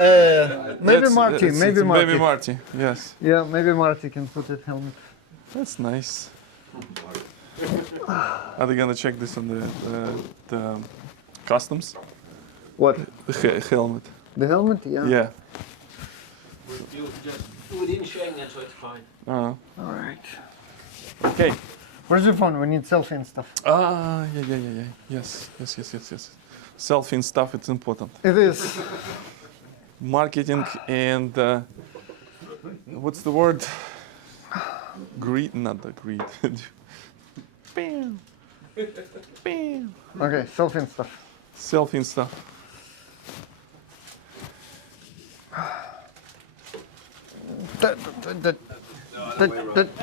Maybe Marty. Maybe Marty. Maybe Marty. Yes. Yeah, maybe Marty can put that helmet. That's nice. Are they gonna check this on the customs? What? The helmet. The helmet? Yeah. Yeah. You just within Schengen, so it's fine. All right. Okay. Where's your phone? We need selfie and stuff. Yeah. Yes. Selfie and stuff, it's important. It is. Marketing and what's the word? Greed, not the greed. Bam. Bam. Okay, selfie and stuff. Selfie and stuff.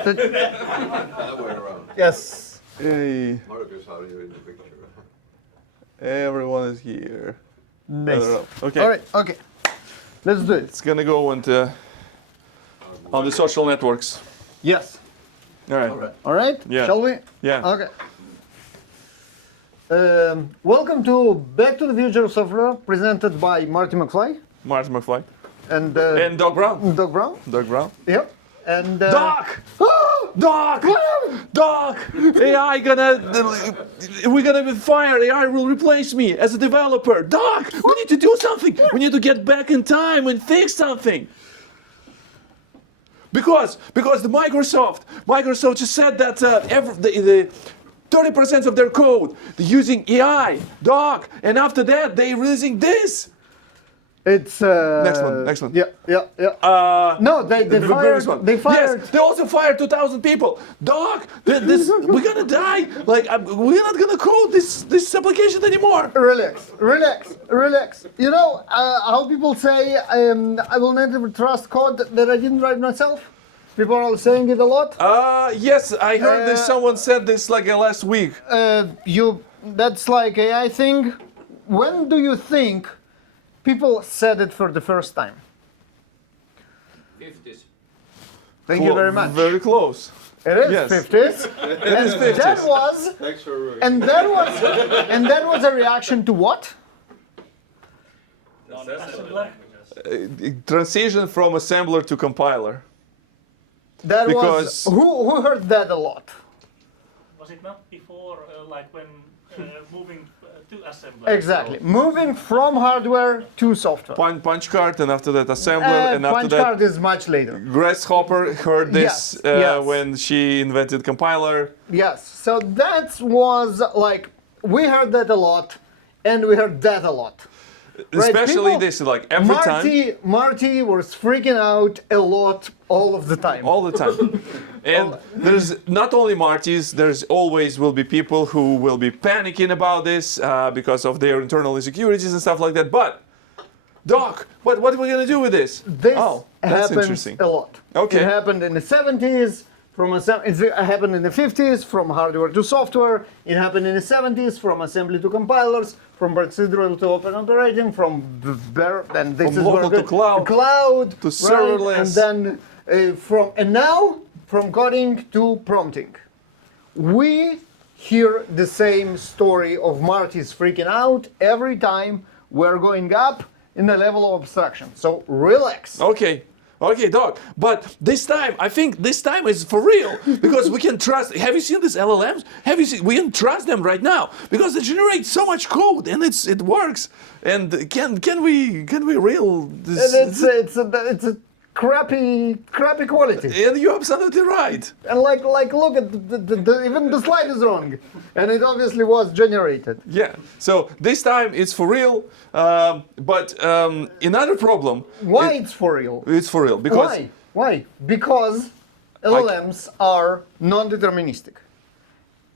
Other way around. Yes. Hey, Marcus, how are you in the picture? everyone is here. Nice. Okay. All right. Okay. Let's do it. It's gonna go on the social networks. Yes. All right. All right. Yeah. Shall we? Yeah. Okay. Welcome to Back to the Future of Software, presented by Marty McFly Marty McFly. and And Doc Brown. Doc Brown. Doc Brown. Yep. And Doc! Doc! Doc! AI we're gonna be fired. AI will replace me as a developer. Doc! We need to do something. We need to get back in time and fix something. Because the Microsoft just said that the 30% of their code they're using AI. Doc! And after that they're releasing this. it's Next one. Yeah. No, they The fired. previous one. They fired. Yes, they also fired 2,000 people. Doc, we're gonna die. Like we're not gonna code this application anymore. Relax. You know how people say I will never trust code that I didn't write myself. People are saying it a lot. Yes, I heard this. Someone said this like last week. That's like AI thing. When do you think people said it for the first time? 50s. Thank you very much. Very close. It is Yes. 50s. It is 50s. That was a reaction to what? Transition from assembler to compiler. That Because- was who heard that a lot? Was it not before, like when moving to assembly? Exactly. Moving from hardware to software. Punch card, and after that assembler, and after punch that card is much later. Grasshopper heard this Yes. when she invented compiler. Yes. So that was like we heard that a lot, and we heard that a lot. Right, Especially people- this, like every time. Marty was freaking out a lot all of the time. All the time. And there's not only Martys, there's always will be people who will be panicking about this because of their internal insecurities and stuff like that. But, Doc, what are we going to do with this? This that's happens interesting. a lot. Okay. It happened in the 70s. It happened in the 50s from hardware to software. It happened in the 70s from assembly to compilers, from procedural to open operating, from local to cloud, to serverless. and then now from coding to prompting. We hear the same story of Marty's freaking out every time we're going up in the level of abstraction. So relax. Okay, Doc. But this time, I think this time is for real because we can trust. Have you seen these LLMs? We can trust them right now because they generate so much code and it works. And can we real this? And it's a crappy quality. And you're absolutely right. And like look at even the slide is wrong, and it obviously was generated. Yeah. So this time it's for real. But another problem. Why it's for real? It's for real because Why? Because LLMs are non-deterministic.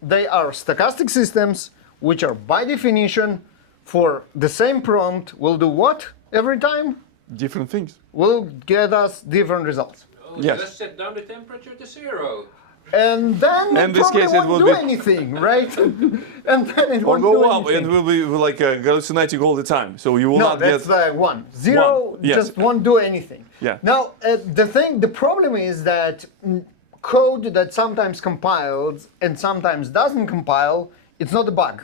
They are stochastic systems which are by definition for the same prompt will do what every time? different things. Will get us different results. Oh, Yes. Just set down the temperature to 0. And then In it this probably case, it won't will do be- anything, right? And then it Or won't go do up anything. and will be like hallucinating all the time. So you will No, not that's get. one. Zero One, yes. just won't do anything. Yeah. Now, the problem is that code that sometimes compiles and sometimes doesn't compile, it's not a bug.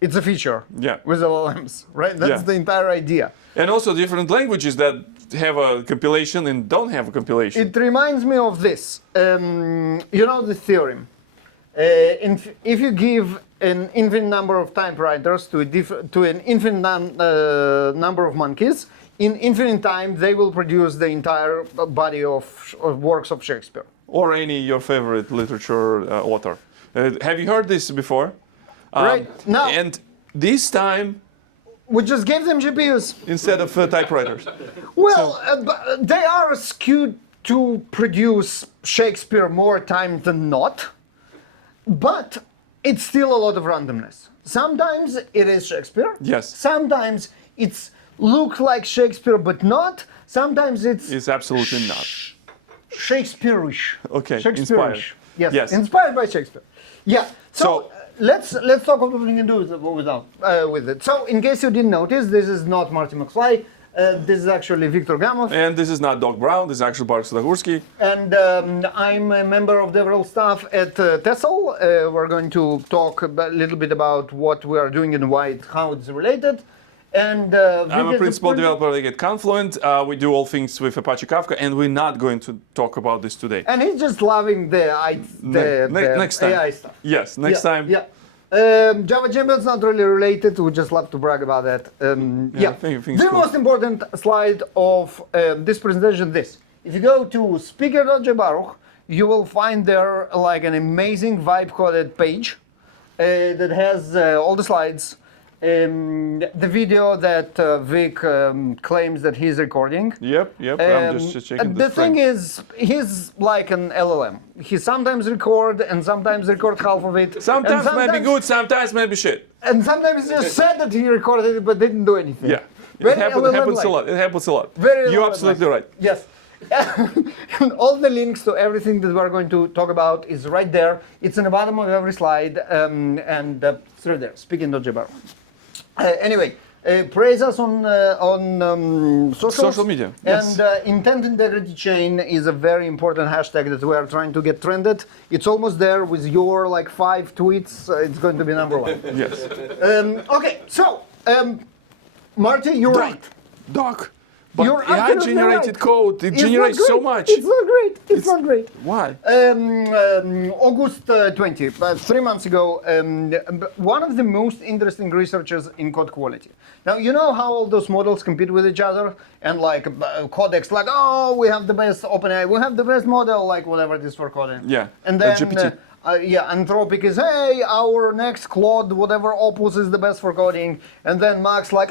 It's a feature. Yeah. With LLMs, right? That's Yeah. the entire idea. And also different languages that have a compilation and don't have a compilation. It reminds me of this. You know the theorem. If you give an infinite number of typewriters to an infinite number of monkeys, in infinite time they will produce the entire body of works of Shakespeare. Or any your favorite literature author. Have you heard this before? Right. Now, And this time, we just gave them GPUs. instead of typewriters. Well, they are skewed to produce Shakespeare more times than not, but it's still a lot of randomness. Sometimes it is Shakespeare. Yes. Sometimes it's look like Shakespeare but not. Sometimes It's absolutely not. Shakespeare-ish. Okay, Shakespeare-ish. inspired. Yes. Yes. Inspired by Shakespeare. Yeah. So, So- let's talk about what we can do with it. So in case you didn't notice, this is not Marty McFly. This is actually Victor Gamov. And this is not Doc Brown, this is actually Baruch Leonid. And I'm a member of DevRel staff at Tessel. We're going to talk a little bit about what we are doing and how it's related. And I'm a principal developer at Confluent. We do all things with Apache Kafka, and we're not going to talk about this today. And he's just loving the Next time. AI stuff. Yes, next time. Yeah. Java Jam is not really related. We just love to brag about that. I think it's The cool. most important slide of this presentation, this. If you go to speaker.jbaruch, you will find there like an amazing vibe-coded page that has all the slides. The video that Vic claims that he's recording. Yep, I'm just checking The thing is, he's like an LLM. He sometimes record and sometimes record half of it. Sometimes and maybe good, sometimes maybe shit. And sometimes he just said that he recorded it but didn't do anything. Yeah, Very it happens a LLM-like. lot. It happens a lot. Very You're LLM-like. absolutely right. Yes. And all the links to everything that we're going to talk about is right there. It's in the bottom of every slide, and it's right there. Speaking.jbaruch. Anyway, praise us on Social media, yes. And intent integrity chain is a very important hashtag that we are trying to get trended. It's almost there with your like 5 tweets. It's going to be number 1. Yes. Okay, so Marty, you're right. Doc, but You're AI absolutely generated right. code, it It's generates not so great. much. It's not great. It's not great. Why? August 20, 3 months ago, one of the most interesting researchers in code quality. Now, you know how all those models compete with each other? And like Codex, like, oh, we have the best OpenAI, we have the best model, like whatever it is for coding. Yeah, And then, GPT. Anthropic is, hey, our next Claude, whatever Opus is the best for coding. And then Max like,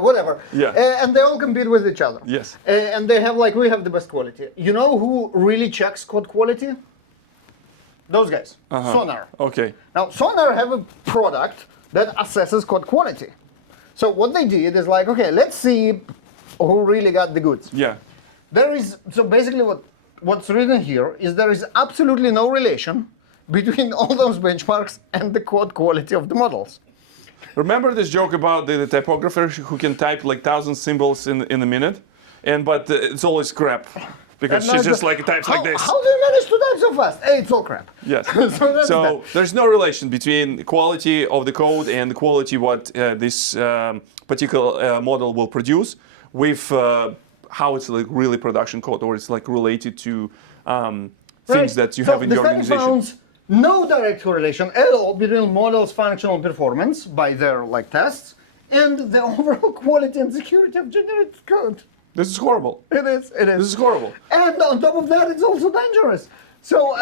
whatever. Yeah. And they all compete with each other. Yes. And they have like, we have the best quality. You know who really checks code quality? Those guys, Sonar. Okay. Now, Sonar have a product that assesses code quality. So what they did is like, okay, let's see who really got the goods. Yeah. So basically what's written here is there is absolutely no relation between all those benchmarks and the code quality of the models. Remember this joke about the typographer who can type like 1,000 symbols in a minute, but it's always crap because And she's now just like types like this. How do you manage to type so fast? Hey, it's all crap. Yes. So that's So that. there's no relation between the quality of the code and the quality what this particular model will produce with how it's like really production code, or it's like related to things that you have in your organization. The study found no direct correlation at all between models' functional performance by their like tests and the overall quality and security of generated code. This is horrible. It is. This is horrible. And on top of that, it's also dangerous. So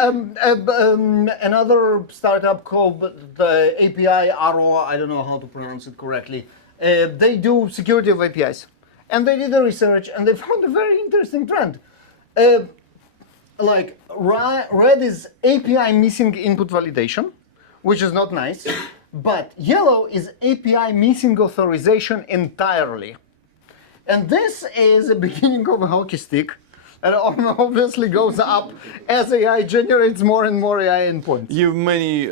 another startup called the API Arrow, I don't know how to pronounce it correctly, they do security of APIs. And they did the research and they found a very interesting trend. Like red is API missing input validation, which is not nice, but yellow is API missing authorization entirely. And this is the beginning of a hockey stick, and obviously goes up as AI generates more and more AI endpoints.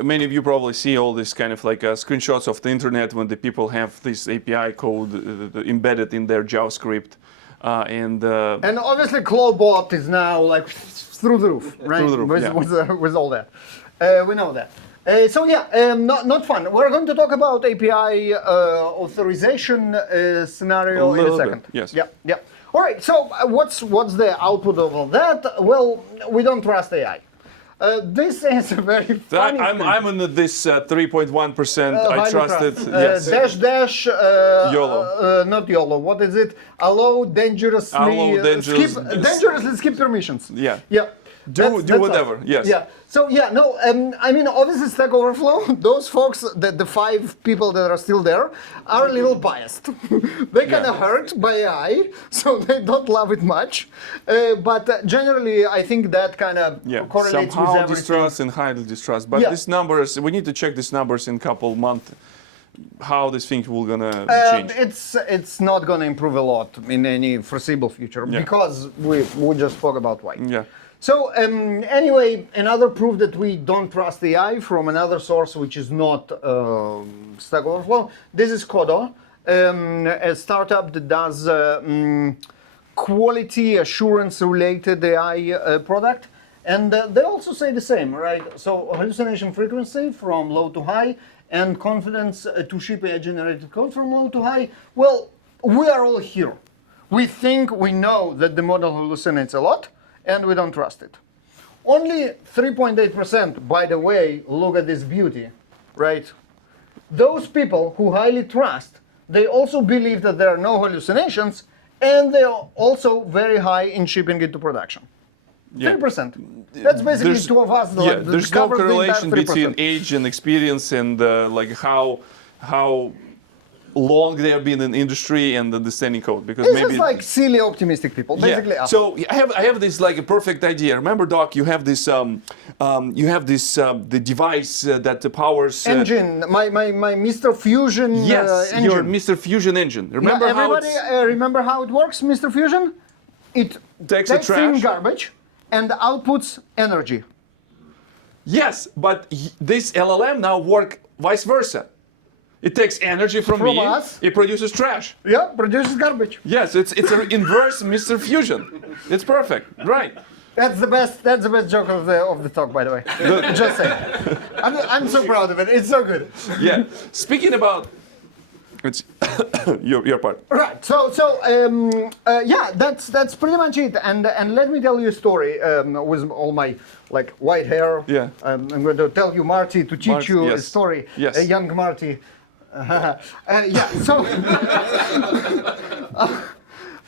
Many of you probably see all this kind of like screenshots of the internet when the people have this API code embedded in their JavaScript, and obviously Clawbot is now like through the roof, right? Through the roof, with all that. We know that. So yeah, not fun. We're going to talk about API authorization scenario in a little second. bit, yes. Yeah, yeah. All right. So what's the output of all that? Well, we don't trust AI. This is a very funny thing. I'm in this 3.1%. I Highly trust it. trust. Yes. Dash YOLO. not YOLO. What is it? Allow dangerously dangerously skip permissions. Yeah. Yeah. Do That's whatever. us. Yes. Yeah. So yeah, no. I mean, obviously, Stack Overflow. Those folks, the 5 people that are still there, are a little biased. They kind of hurt by AI, so they don't love it much. But generally, I think that kind of correlates Somehow with everything. distrust and highly distrust. But these numbers, we need to check these numbers in a couple months. How this thing will gonna change? It's not gonna improve a lot in any foreseeable future because we just spoke about why. Yeah. So anyway, another proof that we don't trust AI from another source, which is not Stack Overflow. This is Kodo, a startup that does quality assurance related AI product. And they also say the same, right? So hallucination frequency from low to high and confidence to ship AI generated code from low to high. Well, we are all here. We think we know that the model hallucinates a lot, and we don't trust it. Only 3.8%, by the way, look at this beauty, right? Those people who highly trust, they also believe that there are no hallucinations, and they are also very high in shipping it to production. 3%. That's basically two of us. There's no correlation between age and experience and like how long they have been in industry and understanding code, because this maybe is like silly optimistic people, basically. Yeah. So I have this like a perfect idea. Remember, Doc, you have this the device that powers engine. My Mr. Fusion engine. Your Mr. Fusion engine. Remember everybody remember how it works, Mr. Fusion? It takes in garbage and outputs energy. Yes, but this LLM now work vice versa. It takes energy from me. Us. It produces trash. Yeah, produces garbage. Yes, it's an inverse Mr. Fusion. It's perfect, right? That's the best joke of the talk, by the way. Just saying. I'm so proud of it. It's so good. Yeah. Speaking about, it's your part. Right. So yeah, that's pretty much it. And let me tell you a story with all my like white hair. Yeah. I'm going to tell you, Marty, to teach you a story. Yes. A young Marty. Yeah. So.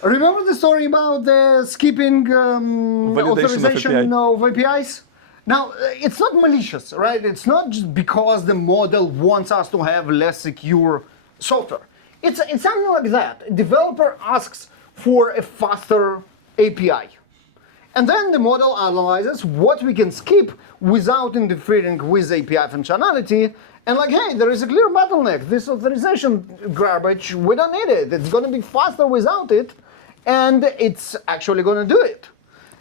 Remember the story about the skipping authorization of APIs? Now, it's not malicious, right? It's not just because the model wants us to have less secure software. It's something like that. A developer asks for a faster API. And then the model analyzes what we can skip without interfering with API functionality. And like, hey, there is a clear bottleneck. This authorization garbage, we don't need it. It's going to be faster without it. And it's actually going to do it.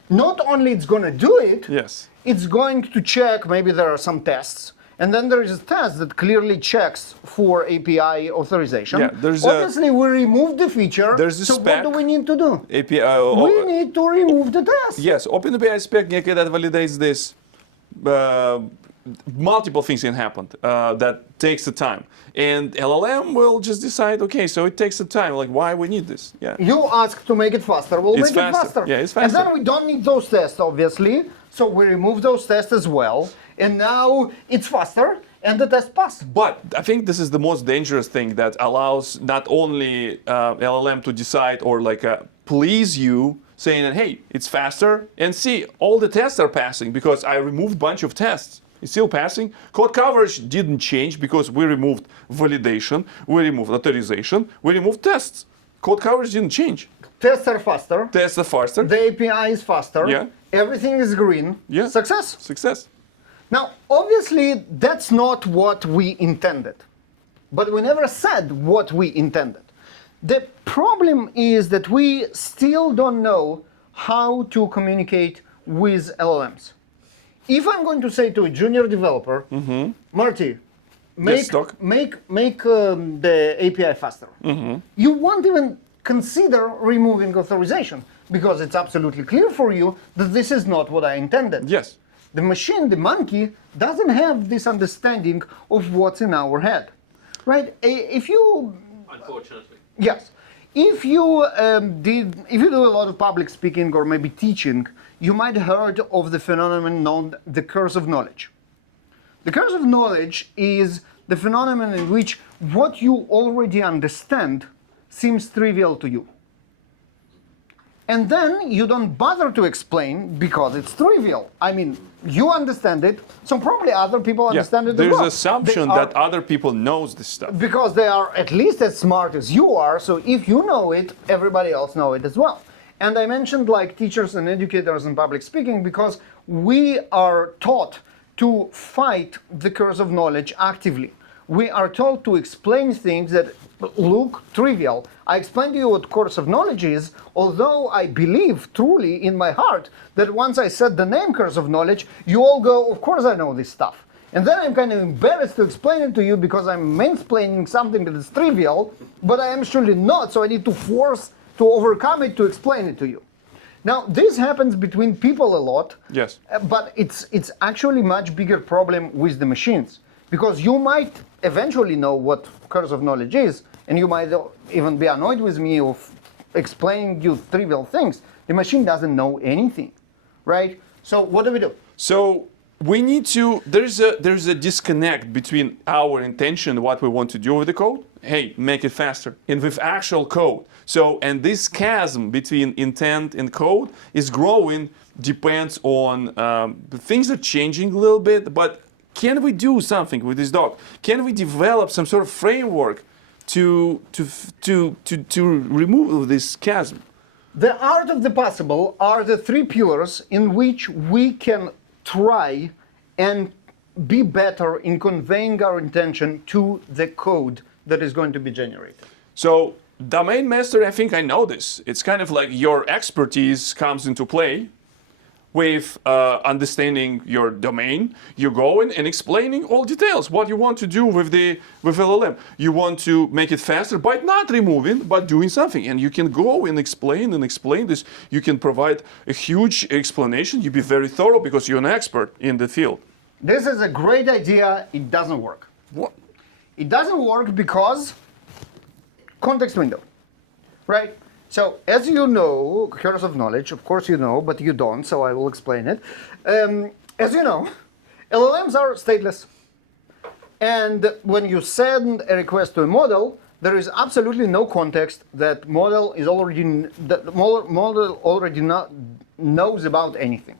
Not only it's going to do it, yes, it's going to check, maybe there are some tests. And then there is a test that clearly checks for API authorization. Yeah, obviously, we removed the feature. There's a so spec. what do we need to do? API. We need to remove the test. Yes, OpenAPI spec that validates this. Multiple things can happen that takes the time, and LLM will just decide. Okay, so it takes the time. Like, why we need this? Yeah. You ask to make it faster. We'll make it faster. Yeah, it's faster. And then we don't need those tests, obviously. So we remove those tests as well. And now it's faster, and the test passed. But I think this is the most dangerous thing that allows not only LLM to decide or like please you, saying that hey, it's faster, and see all the tests are passing because I removed a bunch of tests. It's still passing. Code coverage didn't change because we removed validation, we removed authorization, we removed tests. Code coverage didn't change. Tests are faster. Tests are faster. The API is faster. Yeah. Everything is green. Yeah. Success. Success. Now, obviously, that's not what we intended. But we never said what we intended. The problem is that we still don't know how to communicate with LLMs. If I'm going to say to a junior developer, Marty, make the API faster, you won't even consider removing authorization because it's absolutely clear for you that this is not what I intended. Yes. The machine, the monkey, doesn't have this understanding of what's in our head, right? If you, Unfortunately. yes, if you do a lot of public speaking or maybe teaching, you might have heard of the phenomenon known the curse of knowledge. The curse of knowledge is the phenomenon in which what you already understand seems trivial to you. And then you don't bother to explain because it's trivial. I mean, you understand it, so probably other people understand it as well. There's assumption that other people knows this stuff. Because they are at least as smart as you are, so if you know it, everybody else know it as well. And I mentioned like teachers and educators in public speaking because we are taught to fight the curse of knowledge actively. We are told to explain things that look trivial. I explained to you what course of knowledge is, although I believe truly in my heart that once I said the name curse of knowledge, you all go, of course I know this stuff. And then I'm kind of embarrassed to explain it to you because I'm mansplaining something that is trivial, but I am surely not, so I need to force to overcome it to explain it to you. Now, this happens between people a lot, Yes. but it's actually much bigger problem with the machines. Because you might eventually know what curse of knowledge is, and you might even be annoyed with me of explaining you trivial things. The machine doesn't know anything, right? So what do we do? So we need to, there's a disconnect between our intention, what we want to do with the code, hey, make it faster, and with actual code. So, and this chasm between intent and code is growing, depends on, things are changing a little bit, but can we do something with this dog? Can we develop some sort of framework to remove this chasm? The art of the possible are the three pillars in which we can try and be better in conveying our intention to the code that is going to be generated. So, domain master, I think I know this. It's kind of like your expertise comes into play with understanding your domain. You go in and explaining all details, what you want to do with LLM. You want to make it faster by not removing, but doing something. And you can go and explain this. You can provide a huge explanation. You be very thorough because you're an expert in the field. This is a great idea. It doesn't work. What? It doesn't work because context window, right? So, as you know, curse of knowledge, of course you know, but you don't, so I will explain it. As you know, LLMs are stateless. And when you send a request to a model, there is absolutely no context that model already knows about anything.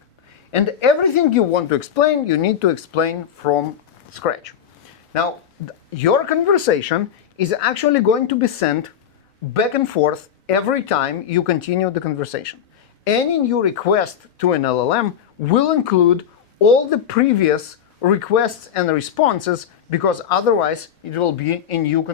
And everything you want to explain, you need to explain from scratch. Now, your conversation is actually going to be sent back and forth every time you continue the conversation. Any new request to an LLM will include all the previous requests and responses because otherwise it will be a new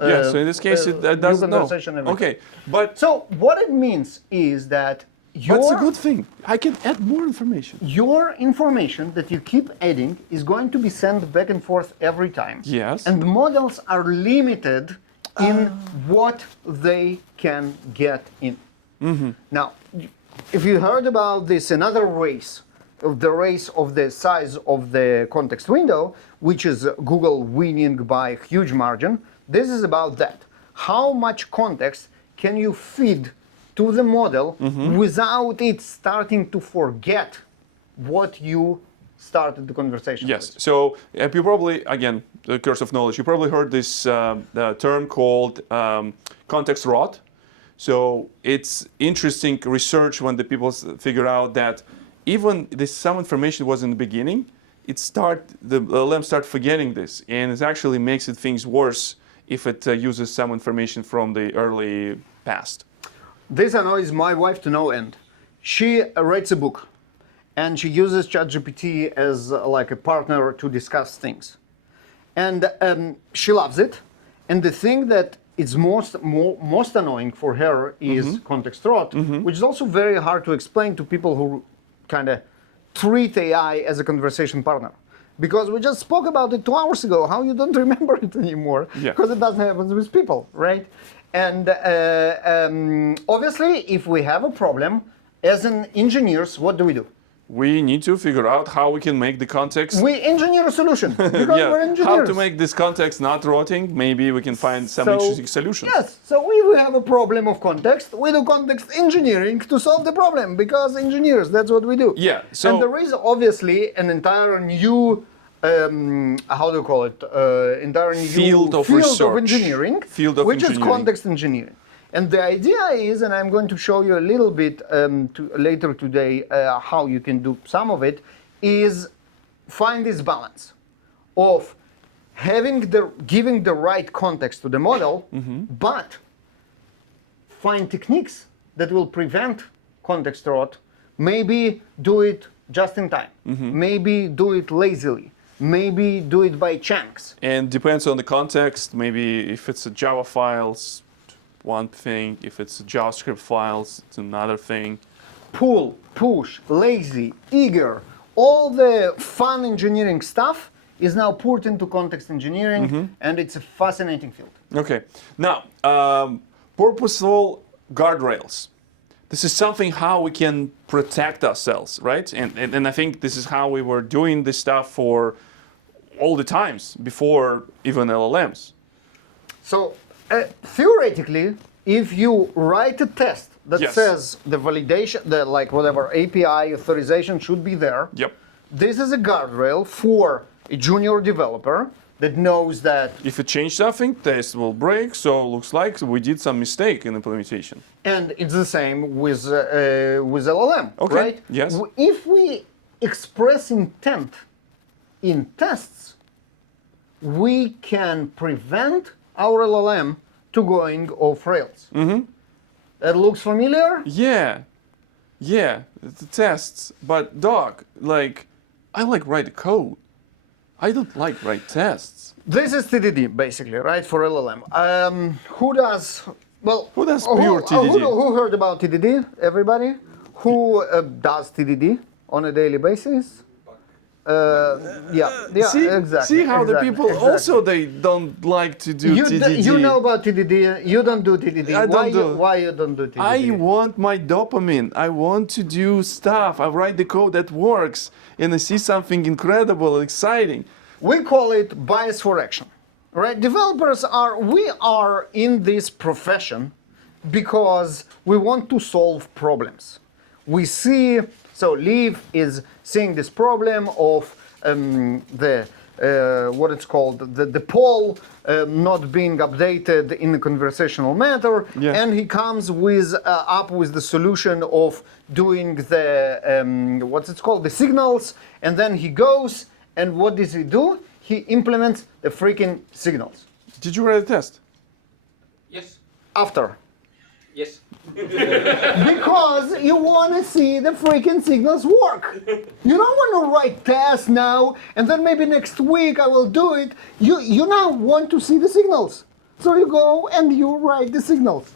Yeah, so in this case it doesn't know. Okay, but so what it means is that that's a good thing. I can add more information. Your information that you keep adding is going to be sent back and forth every time. Yes. And the models are limited in what they can get in. Mm-hmm. Now, if you heard about this, another race of the size of the context window, which is Google winning by a huge margin, this is about that. How much context can you feed to the model without it starting to forget what you started the conversation Yes. with? So you probably, again, the curse of knowledge, you probably heard this term called context rot. So it's interesting research when the people figure out that even some information was in the beginning, the LLM start forgetting this, and it actually makes things worse if it uses some information from the early past. This annoys my wife to no end. She writes a book, and she uses ChatGPT as like a partner to discuss things. And she loves it. And the thing that is most annoying for her is context rot, which is also very hard to explain to people who kind of treat AI as a conversation partner. Because we just spoke about it 2 hours ago, how you don't remember it anymore, because it doesn't happen with people, right? And obviously, if we have a problem, as an engineers, what do? we need to figure out how we can make the context. We engineer a solution because we're engineers. How to make this context not rotting. Maybe we can find some interesting solutions. Yes, so we have a problem of context. We do context engineering to solve the problem because engineers, that's what we do. Yeah. So and there is obviously an entire new, how do you call it? Entire new Field of research. engineering, Which is context engineering. And the idea is, and I'm going to show you a little bit later today how you can do some of it, is find this balance of giving the right context to the model, but find techniques that will prevent context rot. Maybe do it just in time. Maybe do it lazily. Maybe do it by chunks. And depends on the context. Maybe if it's a Java files, one thing. If it's JavaScript files, it's another thing. Pull, push, lazy, eager, all the fun engineering stuff is now put into context engineering, and it's a fascinating field. Okay. Now, purposeful guardrails. This is something how we can protect ourselves, right? And I think this is how we were doing this stuff for all the times before even LLMs. So theoretically, if you write a test that says the validation, the like whatever API authorization should be there, this is a guardrail for a junior developer that knows that if you change something, test will break. So looks like we did some mistake in implementation. And it's the same with LLM, Okay. right? Yes. If we express intent in tests, we can prevent our LLM to going off rails. That looks familiar? Yeah, the tests. But Doc, like, I like write code. I don't like write tests. This is TDD basically, right, for LLM. Who does pure TDD? Who heard about TDD? Everybody? Who does TDD on a daily basis? See, exactly. See how the people exactly. also they don't like to do TDD. You know about TDD. You don't do TDD. Why you don't do TDD? I want my dopamine. I want to do stuff. I write the code that works, and I see something incredible, exciting. We call it bias for action, right? We are in this profession because we want to solve problems. We see. So Leaf is seeing this problem of what it's called, the poll not being updated in a conversational manner, and he comes up with the solution of doing the what's it called, the signals, and then he goes and what does he do? He implements the freaking signals. Did you write a test? Yes. After. Yes. Because you want to see the freaking signals work. You don't want to write tests now and then maybe next week I will do it. You now want to see the signals. So you go and you write the signals.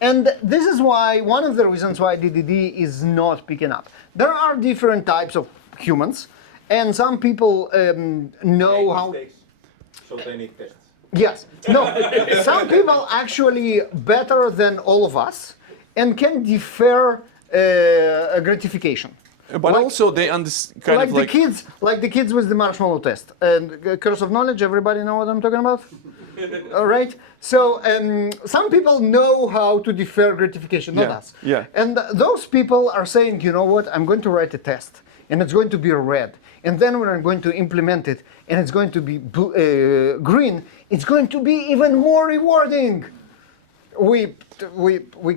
And this is why, one of the reasons why DDD is not picking up. There are different types of humans, and some people know how... So they need tests. Yes. No. Some people actually better than all of us and can defer a gratification. But also they understand like the kids with the marshmallow test. And curse of knowledge, everybody know what I'm talking about? All right. So some people know how to defer gratification, not us. Yeah. And those people are saying, you know what, I'm going to write a test and it's going to be red. And then when I'm going to implement it and it's going to be green, it's going to be even more rewarding. We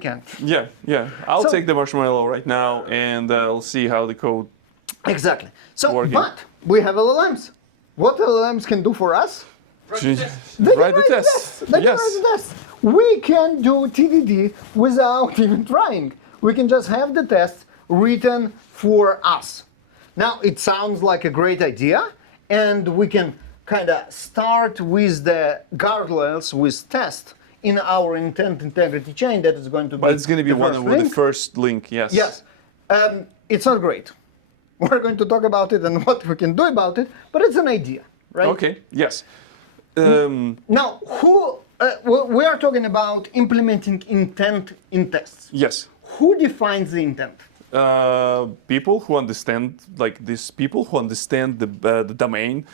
can't. Yeah. I'll take the marshmallow right now and I'll see how the code. Exactly. So, working. but we have LLMs. What LLMs can do for us? Write the tests. They can write the tests. We can do TDD without even trying. We can just have the tests written for us. Now, it sounds like a great idea, and we can kind of start with the guardrails with test in our intent integrity chain. That is going to be. But it's going to be one of the first link. Yes. Yes. It's not great. We're going to talk about it and what we can do about it, but it's an idea, right? Okay. Yes. Now, we are talking about implementing intent in tests. Yes. Who defines the intent? people who understand, like these people who understand the domain.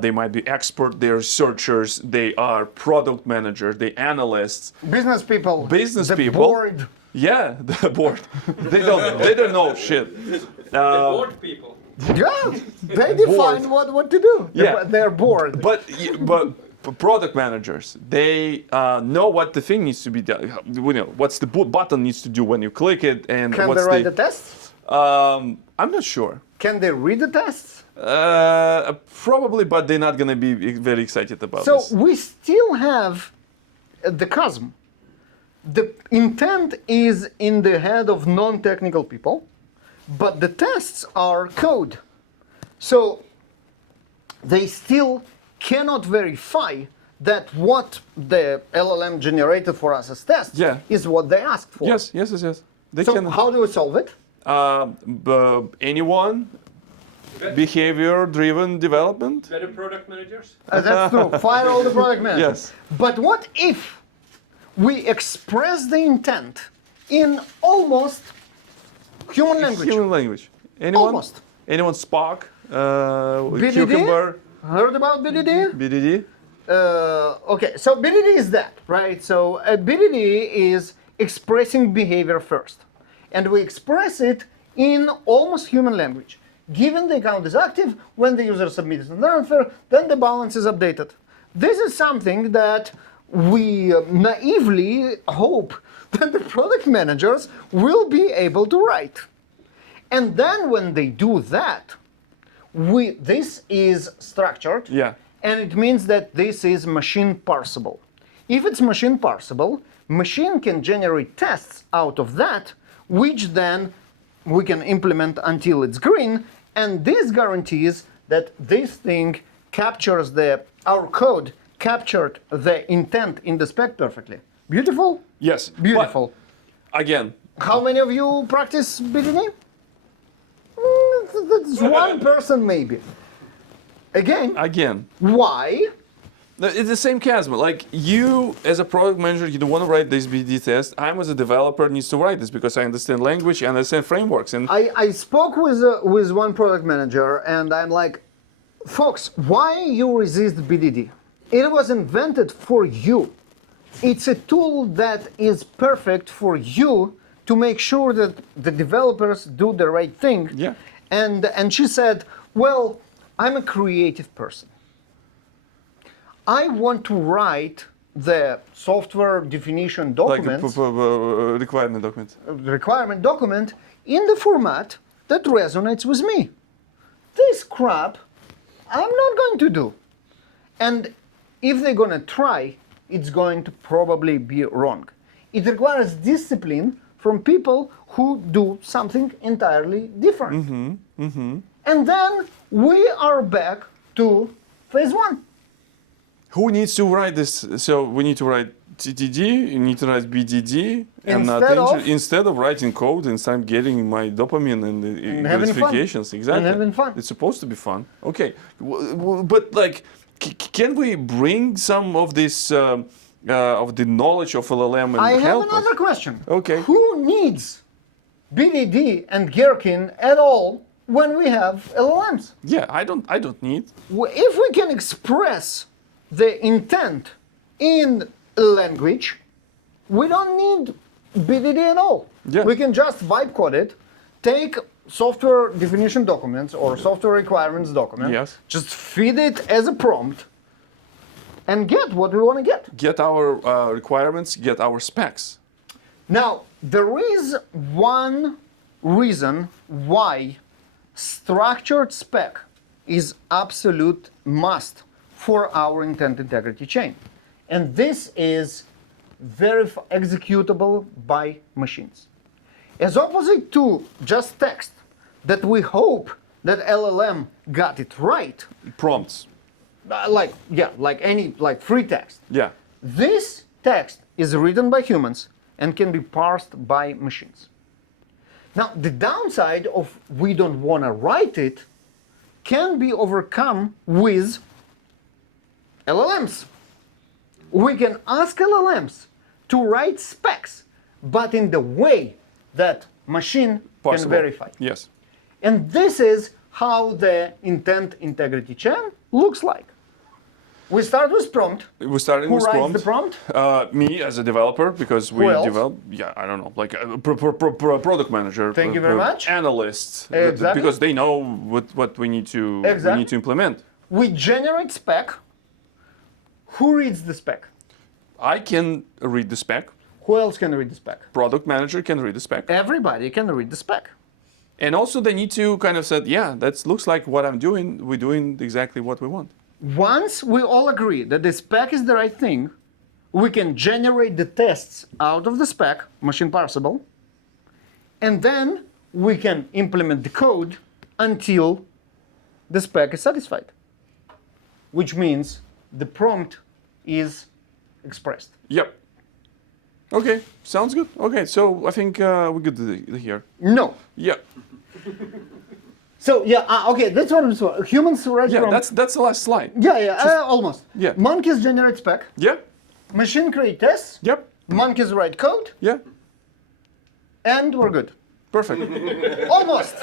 They might be expert, they're researchers, they are product managers, they analysts, Business people. business the people. Board. Yeah, the board. They don't know shit. Bored people. Yeah, they define what to do. Yeah. They're bored. But product managers, they know what the thing needs to be done. You know, what's the button needs to do when you click it, and Can what's they write the tests? I'm not sure. Can they read the tests? Probably, but they're not gonna be very excited about So this. we still have the chasm. The intent is in the head of non-technical people, but the tests are code. So they still cannot verify that what the LLM generated for us as tests Yeah. is what they asked for. Yes. They So can. how do we solve it? Anyone, behavior-driven development. Better product managers. That's true. Fire all the product managers. Yes. But what if we express the intent in almost human language? Human language. Anyone? Almost. Anyone? Spark. BDD? Cucumber. Heard about BDD? BDD. Okay, so BDD is that, right? So BDD is expressing behavior first. And we express it in almost human language. Given the account is active, when the user submits an transfer, then the balance is updated. This is something that we naively hope that the product managers will be able to write. And then when they do that, this is structured, Yeah. and it means that this is machine parsable. If it's machine parsable, machine can generate tests out of that, which then we can implement until it's green, and this guarantees that this thing captures our code captured the intent in the spec perfectly. Beautiful? Yes. Beautiful. But, again, How many of you practice BDD? That's one person maybe. Again, why? no, it's the same chasm. Like you, as a product manager, you don't want to write this BD test. I'm, as a developer, needs to write this because I understand language, I understand frameworks, and I spoke with one product manager and I'm like, folks, why you resist BDD? It was invented for you. It's a tool that is perfect for you to make sure that the developers do the right thing. Yeah. And she said, well, I'm a creative person. I want to write the software definition like documents, requirement document. requirement document, in the format that resonates with me. This crap, I'm not going to do. And if they're going to try, it's going to probably be wrong. It requires discipline from people who do something entirely different. And then we are back to phase one. Who needs to write this? So we need to write TTD, you need to write BDD, instead of writing code and start getting my dopamine and the having fun. gratifications. Exactly. And having fun. It's supposed to be fun. Okay, but like, can we bring some of this of the knowledge of LLM and I have help another us? question. Okay. Who needs BDD and Gherkin at all when we have LLMs? Yeah, I don't need. If we can express the intent in language, we don't need BDD at all. Yeah. We can just vibe code it, take software definition documents or software requirements document, Yes. just feed it as a prompt, and get what we want to get. Get our requirements, get our specs. Now, there is one reason why structured spec is absolute must for our intent integrity chain. And this is executable by machines. As opposite to just text that we hope that LLM got it right, Prompts. like free text. Yeah. This text is written by humans and can be parsed by machines. Now, the downside of we don't want to write it can be overcome with LLMs. We can ask LLMs to write specs, but in the way that machine Possible. can verify. Yes. And this is how the intent integrity chain looks like. We start with prompt. We're starting Who with writes prompt. the prompt? Me as a developer, because we Who else? develop. Yeah, I don't know, like a product manager. Thank you very much. Analysts, Exactly. because they know what we need to implement. We generate spec. Who reads the spec? I can read the spec. Who else can read the spec? Product manager can read the spec. Everybody can read the spec. And also they need to kind of say, yeah, that looks like what I'm doing. We're doing exactly what we want. Once we all agree that the spec is the right thing, we can generate the tests out of the spec, machine parsable, and then we can implement the code until the spec is satisfied, which means the prompt is expressed. Yep. Okay, sounds good. Okay, so I think we're good here. No. Yeah. So yeah, okay, that's what I'm saying. Humans write Yeah, prompt. that's the last slide. Yeah, almost. Yeah. Monkeys generate spec. Yeah. Machine create tests. Yep. Monkeys write code, Yeah. and we're good. Perfect. Almost.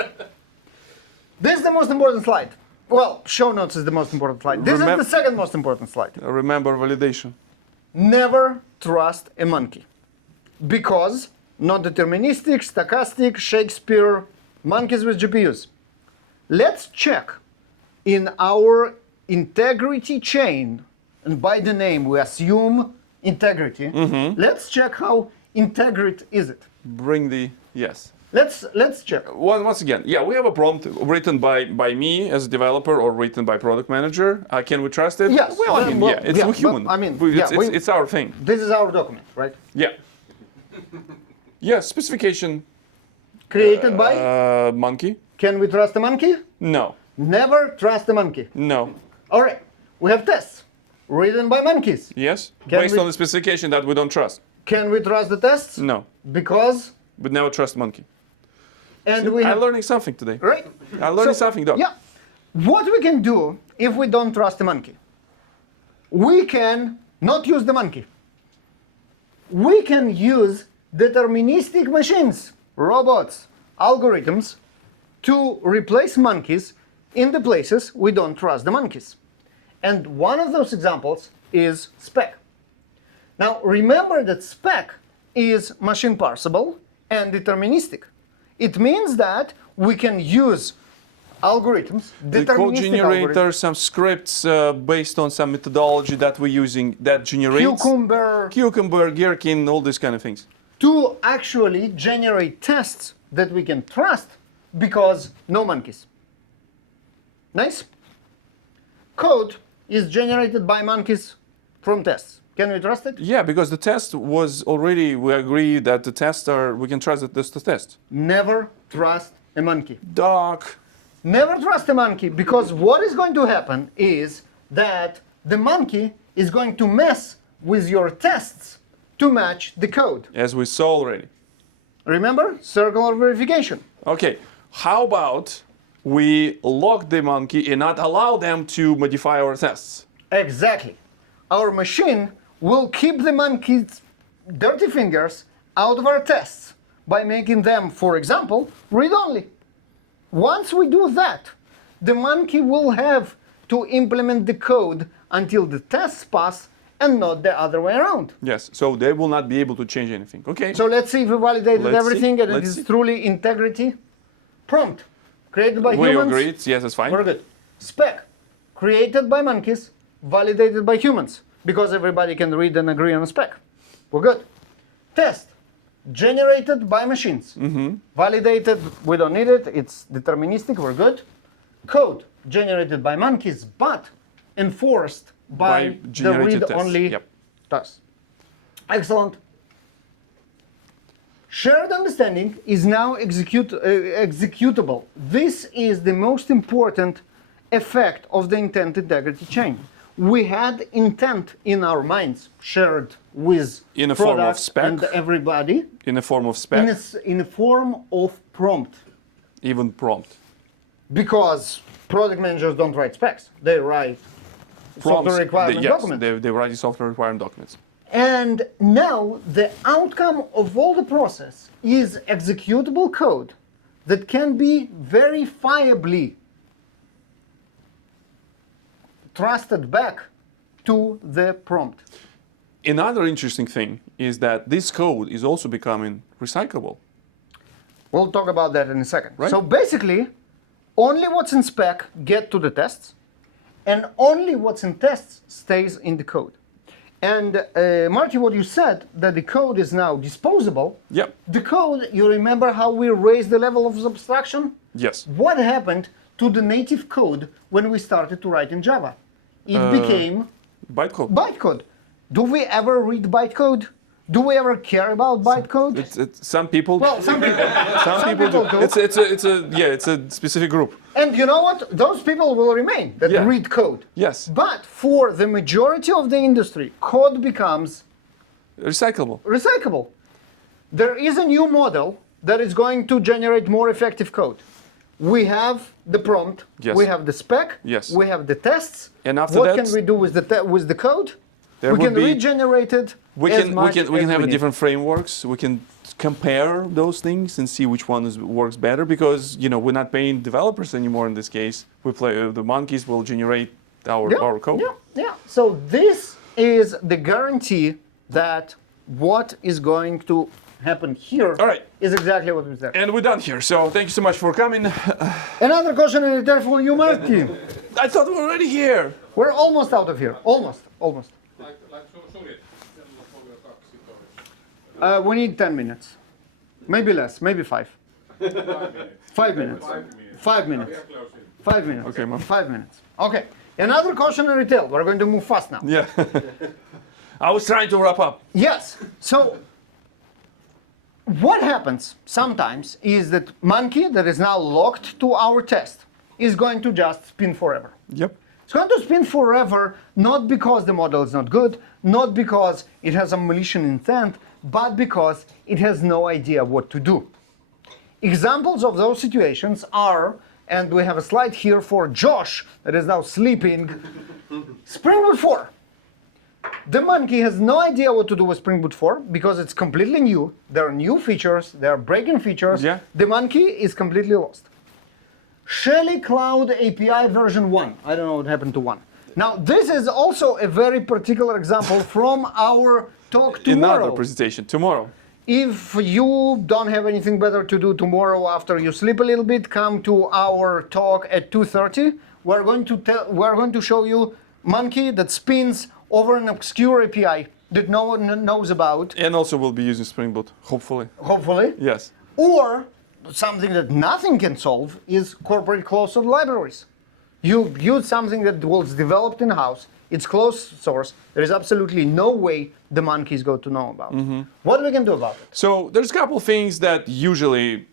This is the most important slide. Well, show notes is the most important slide. This is the second most important slide. Remember validation. Never trust a monkey. Because not deterministic, stochastic, Shakespeare, monkeys with GPUs. Let's check in our integrity chain, and by the name we assume integrity. Let's check how integrate is it. Bring the yes. Let's check. Once again, yeah, we have a prompt written by me as a developer or written by product manager. Can we trust it? Yes. Well, I mean, Well, yeah, it's yeah, we're human. but, I mean, it's our thing. This is our document, right? Yeah. Yeah. Specification. Created by. Monkey. Can we trust a monkey? No. Never trust a monkey. No. All right. We have tests written by monkeys. Yes. Can Based we- on the specification that we don't trust. Can we trust the tests? No. Because. We never trust monkey. And we I'm have. learning something today. Right. I'm learning So, something, Doc. Yeah. What we can do if we don't trust a monkey? We can not use the monkey. We can use deterministic machines, robots, algorithms to replace monkeys in the places we don't trust the monkeys. And one of those examples is spec. Now remember that spec is machine parsable and deterministic. It means that we can use algorithms, The code deterministic generator, algorithms, some scripts based on some methodology that we're using that generates cucumber, Gherkin, all these kind of things. to actually generate tests that we can trust because no monkeys. Nice? Code is generated by monkeys from tests. Can we trust it? Yeah, because the test was already, we agree that the tests are, we can trust that this is the test. Never trust a monkey. Doc. Never trust a monkey, because what is going to happen is that the monkey is going to mess with your tests to match the code. As we saw already. Remember? Circular verification. Okay, how about we lock the monkey and not allow them to modify our tests? Exactly. Our machine will keep the monkey's dirty fingers out of our tests by making them, for example, read-only. Once we do that, the monkey will have to implement the code until the tests pass and not the other way around. Yes, so they will not be able to change anything. Okay. So let's see if we validated Let's everything see. and it Let's is see. truly integrity. Prompt, created by we humans. agreed. Yes, that's fine. We're good. Spec, created by monkeys, validated by humans, because everybody can read and agree on a spec. We're good. Test, generated by machines. Validated, we don't need it, it's deterministic, we're good. Code, generated by monkeys, but enforced by the generated tests. read-only Yep. task. Excellent. Shared understanding is now executable. This is the most important effect of the intent integrity chain. We had intent in our minds shared with In a form of product spec? and everybody In the form of spec, in a form of prompt. even prompt. Because product managers don't write specs, they write software requirement yes, documents. They write the software requirement documents. And now the outcome of all the process is executable code that can be verifiably trusted back to the prompt. Another interesting thing is that this code is also becoming recyclable. We'll talk about that in a second. Right. So basically, only what's in spec get to the tests, and only what's in tests stays in the code. And Marty, what you said, that the code is now disposable. Yep. The code, you remember how we raised the level of abstraction? Yes. What happened to the native code when we started to write in Java? It became Bytecode. bytecode. Do we ever read bytecode? Do we ever care about bytecode? Some people. Well, some people. some people do. It's a specific group. And you know what? Those people will remain that Yeah. read code. Yes. But for the majority of the industry, code becomes Recyclable. recyclable. There is a new model that is going to generate more effective code. We have the prompt, Yes. we have the spec, Yes. we have the tests. And after what that, can we do with the code? there We will can be- regenerate it. We as can much as have we a need. different frameworks. We can compare those things and see which one works better, because we're not paying developers anymore in this case. We play the monkeys will generate our code. Yeah. So this is the guarantee that what is going to happen here All right. is exactly what was there. And we're done here. So thank you so much for coming. Another cautionary tale for you, Marty. I thought we were already here. We're almost out of here. Almost. We need 10 minutes. Maybe less, maybe 5. 5 minutes. 5 minutes. 5 minutes. Okay, Mom. 5 minutes. Okay. Another cautionary tale. We're going to move fast now. Yeah. I was trying to wrap up. Yes. So what happens sometimes is that monkey that is now locked to our test is going to just spin forever. Yep. It's going to spin forever, not because the model is not good, not because it has a malicious intent, but because it has no idea what to do. Examples of those situations are, and we have a slide here for Josh that is now sleeping, Spring Boot 4. The monkey has no idea what to do with Spring Boot 4 because it's completely new. There are new features, there are breaking features. Yeah. The monkey is completely lost. Shelly Cloud API version 1. I don't know what happened to 1. Now, this is also a very particular example from our talk tomorrow. Another presentation tomorrow. If you don't have anything better to do tomorrow after you sleep a little bit, come to our talk at 2:30. We're going to show you monkey that spins over an obscure API that no one knows about. And also we'll be using Spring Boot, hopefully. Hopefully. Yes. Or something that nothing can solve is corporate closed-source libraries. You use something that was developed in-house, it's closed source, there is absolutely no way the monkeys go to know about it. What we can do about it? So there's a couple of things that usually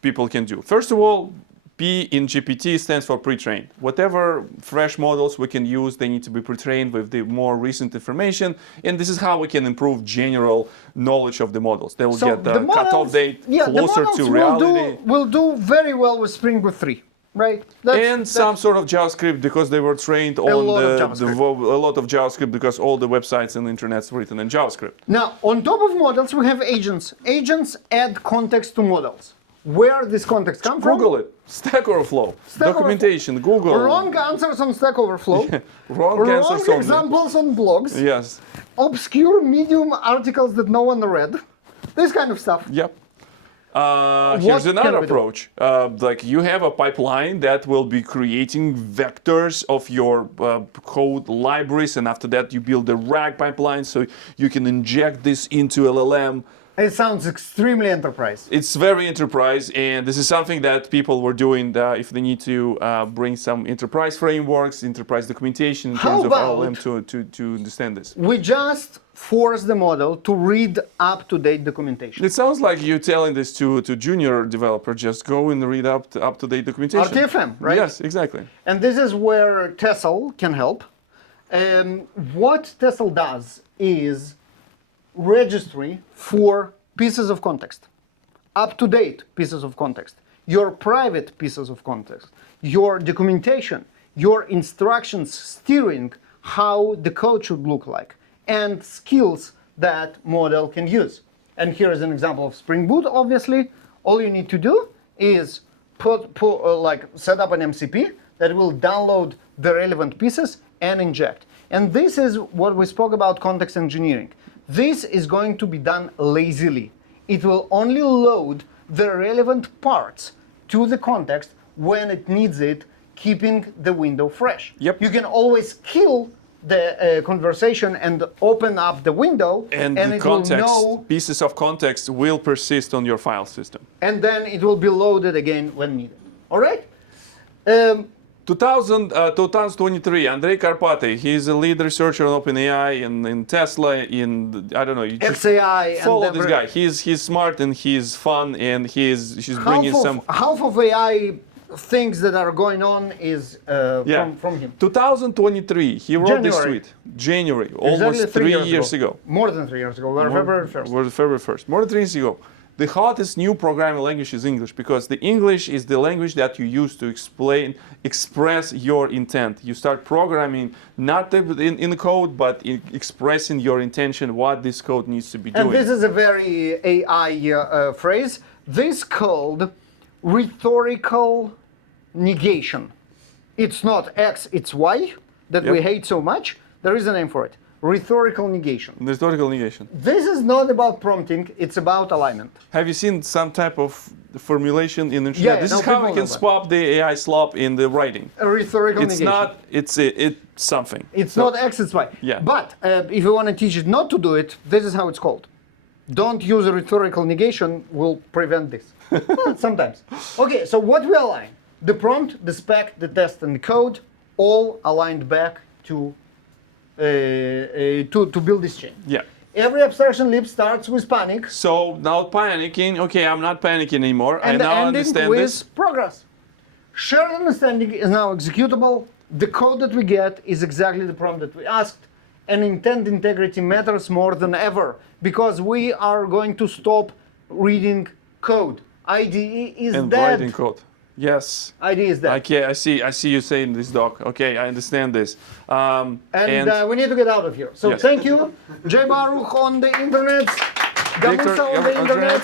people can do. First of all, P in GPT stands for pre-trained. Whatever fresh models we can use, they need to be pre-trained with the more recent information. And this is how we can improve general knowledge of the models. They will get the cutoff date closer to reality. Will do very well with Spring Boot 3, right? And some sort of JavaScript, because they were trained on a lot of JavaScript, because all the websites and the internet's written in JavaScript. Now, on top of models, we have agents. Agents add context to models. Where this context come from? Google it. Stack Overflow. Documentation. Google. Wrong answers on Stack Overflow. Wrong answers on examples on blogs. Yes. Obscure Medium articles that no one read. This kind of stuff. Yep. Here's another can we do? approach. Like you have a pipeline that will be creating vectors of your code libraries, and after that you build a RAG pipeline so you can inject this into LLM. It sounds extremely enterprise. It's very enterprise, and this is something that people were doing if they need to bring some enterprise frameworks, enterprise documentation in terms of LLM to understand this. We just force the model to read up-to-date documentation. It sounds like you're telling this to junior developer, just go and read up-to-date documentation. RTFM, right? Yes, exactly. And this is where Tessel can help. What Tessel does is registry for pieces of context, up-to-date pieces of context, your private pieces of context, your documentation, your instructions steering how the code should look like, and skills that model can use. And here is an example of Spring Boot, obviously. All you need to do is set up an MCP that will download the relevant pieces and inject. And this is what we spoke about context engineering. This is going to be done lazily. It will only load the relevant parts to the context when it needs it, keeping the window fresh. Yep. You can always kill the conversation and open up the window, And and the it will context, know, pieces of context will persist on your file system. and then it will be loaded again when needed. All right? 2023, Andrei Karpaty, he's a lead researcher on OpenAI in Tesla, I don't know, you just XAI. follow and this guy. He's smart and he's fun and he's bringing some... half of AI things that are going on is from him. 2023, he wrote this January. tweet. January, Exactly almost 3 years ago. More than 3 years ago. We're February 1st. Was February 1st. More than 3 years ago. The hottest new programming language is English, because the English is the language that you use to express your intent. You start programming not in the code, but in expressing your intention, what this code needs to be doing. And this is a very AI phrase. This called rhetorical negation. It's not X, it's Y that we hate so much. There is a name for it. Rhetorical negation. Rhetorical negation. This is not about prompting, it's about alignment. Have you seen some type of formulation in the internet? Yeah, This no, is how people we can know that. swap the AI slop in the writing. A rhetorical It's negation. not, it's something. It's So- not X, it's Y. Yeah. But if you want to teach it not to do it, this is how it's called. Don't use a rhetorical negation will prevent this. Sometimes. Okay, so what we align? The prompt, the spec, the test, and the code, all aligned back to build this chain. Yeah. Every abstraction leap starts with panic, So now panicking, okay, I'm not panicking anymore. I and now ending understand with this. progress. Shared understanding is now executable. The code that we get is exactly the prompt that we asked. And intent integrity matters more than ever because we are going to stop reading code. IDE is And dead. writing code. Yes. IDE is dead. Okay, I see you saying this, Doc. Okay, I understand this. And we need to get out of here. So Yes. thank you, Baruch on the internet, Victor, Gamusa on the internet.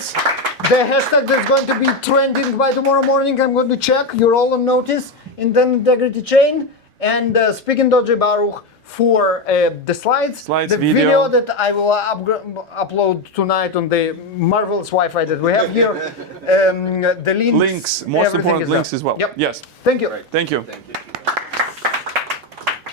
The hashtag that's going to be trending by tomorrow morning, I'm going to check. You're all on notice in the integrity chain. And speaking to Baruch for the slides, the video that I will upload tonight on the marvelous Wi-Fi that we have here, the links, Links, most everything important is links there. as well. Yep. Yes. Thank you. Thank you. Thank you.